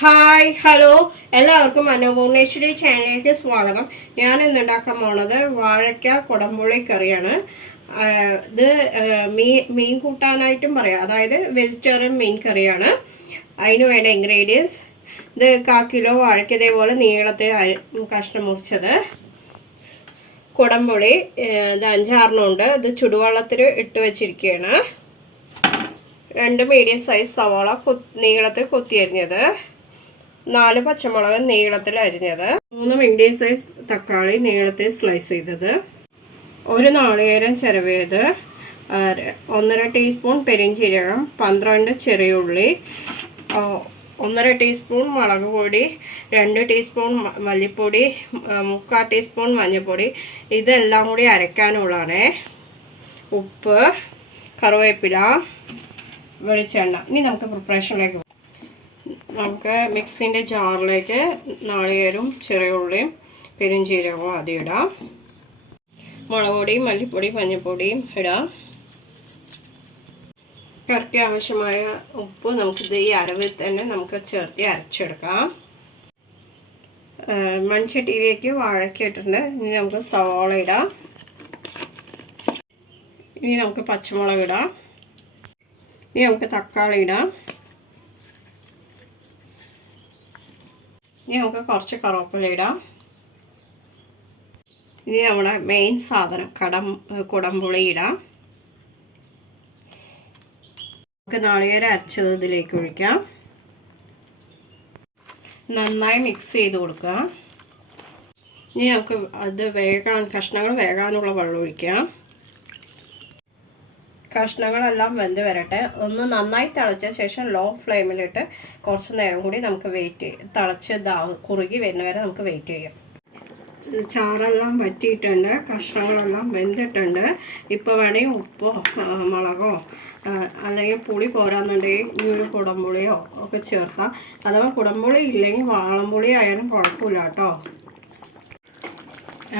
Hi hello എല്ലാവർക്കും അന്നപൂർണേശ്വരി ചാനലിലേക്ക് സ്വാഗതം. ഞാൻ ഇന്ന് ഉണ്ടാക്കാൻ പോണത് വാഴയ്ക്ക കുടംപുളി കറിയാണ്. ഇത് മീൻ കൂട്ടാനായിട്ടും പറയാം, അതായത് വെജിറ്റേറിയൻ മീൻ കറിയാണ്. അതിന് വേണ്ട ഇൻഗ്രീഡിയൻസ്: ഇത് 1/4 കിലോ വാഴയ്ക്ക ഇതേപോലെ നീളത്തിൽ കഷ്ണം മുറിച്ചത്, കുടംപുളി ഇത് 5-6 ഉണ്ട്. ഇത് ചുടുവെള്ളത്തിൽ ഇട്ട് വെച്ചിരിക്കുകയാണ്. 2 മീഡിയം സൈസ് സവാള നീളത്തിൽ കൊത്തിയരിഞ്ഞത്, 4 പച്ചമുളക് നീളത്തിൽ അരിഞ്ഞത്, 3 മീഡിയം സൈസ് തക്കാളി നീളത്തിൽ സ്ലൈസ് ചെയ്തത്, 1 നാളികേരം ചിരവിയത്, 1.5 ടീസ്പൂൺ പെരിഞ്ചീരകം, 12 ചെറിയ ഉള്ളി, 1.5 ടീസ്പൂൺ മുളക് പൊടി, 2 ടീസ്പൂൺ മല്ലിപ്പൊടി, 3/4 ടീസ്പൂൺ മഞ്ഞൾപ്പൊടി. ഇതെല്ലാം കൂടി അരക്കാനുള്ളതാണ്. ഉപ്പ്, കറിവേപ്പില, വെളിച്ചെണ്ണ. ഇനി നമുക്ക് പ്രിപ്പറേഷനിലേക്ക് നമുക്ക് മിക്സിൻ്റെ ജാറിലേക്ക് നാളികേരവും ചെറിയ ഉള്ളിയും പെരിഞ്ചീരകവും ആദ്യം ഇടാം. മുളക് പൊടിയും മല്ലിപ്പൊടിയും മഞ്ഞൾപ്പൊടിയും ഇടാം. കറിക്ക് ആവശ്യമായ ഉപ്പ് നമുക്കിത് ഈ അരവിൽ തന്നെ നമുക്ക് ചേർത്ത് അരച്ചെടുക്കാം. മൺചട്ടിയിലേക്ക് വാഴയ്ക്ക ഇട്ടിട്ടുണ്ട്. ഇനി നമുക്ക് സവാള ഇടാം. ഇനി നമുക്ക് പച്ചമുളക് ഇടാം. ഇനി നമുക്ക് തക്കാളി ഇടാം. ഇനി നമുക്ക് കുറച്ച് കറിവേപ്പില ഇടാം. ഇനി നമ്മുടെ മെയിൻ സാധനം കുടംപുളി ഇടാം. നമുക്ക് നാളികേരം അരച്ചത് ഇതിലേക്ക് ഒഴിക്കാം. നന്നായി മിക്സ് ചെയ്ത് കൊടുക്കുക. ഇനി നമുക്ക് അത് കഷ്ണങ്ങൾ വേകാനുള്ള വെള്ളം ഒഴിക്കാം. കഷ്ണങ്ങളെല്ലാം വെന്ത് വരട്ടെ. ഒന്ന് നന്നായി തിളച്ച ശേഷം ലോ ഫ്ലെയിമിലിട്ട് കുറച്ച് നേരം കൂടി നമുക്ക് തിളച്ച് കുറുകി വരുന്ന വരെ നമുക്ക് വെയിറ്റ് ചെയ്യാം. ചാറെല്ലാം വറ്റിയിട്ടുണ്ട്, കഷ്ണങ്ങളെല്ലാം വെന്തിട്ടുണ്ട്. ഇപ്പോൾ വേണമെങ്കിൽ ഉപ്പോ മുളകോ അല്ലെങ്കിൽ പുളി പോരാന്നുണ്ടെങ്കിൽ ഈ ഒരു കുടംപുളിയോ ഒക്കെ ചേർത്താം. അഥവാ കുടംപുളി ഇല്ലെങ്കിൽ വാളംപുളി ആയാലും കുഴപ്പമില്ല കേട്ടോ.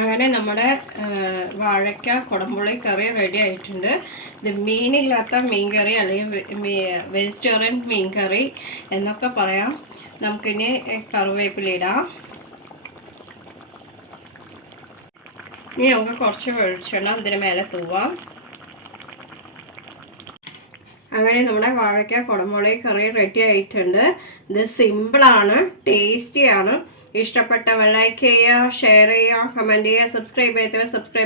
അങ്ങനെ നമ്മുടെ വാഴയ്ക്ക കുടംപുളി കറി റെഡി ആയിട്ടുണ്ട്. ഇത് മീനില്ലാത്ത മീൻ കറി അല്ലെങ്കിൽ വെജിറ്റേറിയൻ മീൻ കറി എന്നൊക്കെ പറയാം. നമുക്കിനി കറിവേപ്പില ഇടാം. ഇനി നമുക്ക് കുറച്ച് വെളിച്ചെണ്ണ ഇതിന് മേലെ തൂവാം. അങ്ങനെ നമ്മുടെ വാഴയ്ക്ക കുടംപുളി കറി റെഡി ആയിട്ടുണ്ട്. ഇത് സിമ്പിളാണ്, ടേസ്റ്റിയാണ്. ഇഷ്ടപ്പെട്ടവർ ലൈക്ക് ചെയ്യുക, ഷെയർ ചെയ്യുക, കമൻറ്റ് ചെയ്യുക. സബ്സ്ക്രൈബ്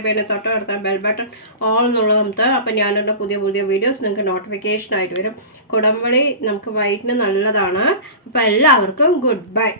ചെയ്യുന്ന തൊട്ടടുത്ത ബെൽ ബട്ടൺ ഓൾ എന്നുള്ളത് നമുക്ക്. അപ്പം ഞാനുള്ള പുതിയ വീഡിയോസ് നിങ്ങൾക്ക് നോട്ടിഫിക്കേഷൻ ആയിട്ട് വരും. കുടംപുളി നമുക്ക് വയറ്റിന് നല്ലതാണ്. അപ്പം എല്ലാവർക്കും ഗുഡ് ബൈ.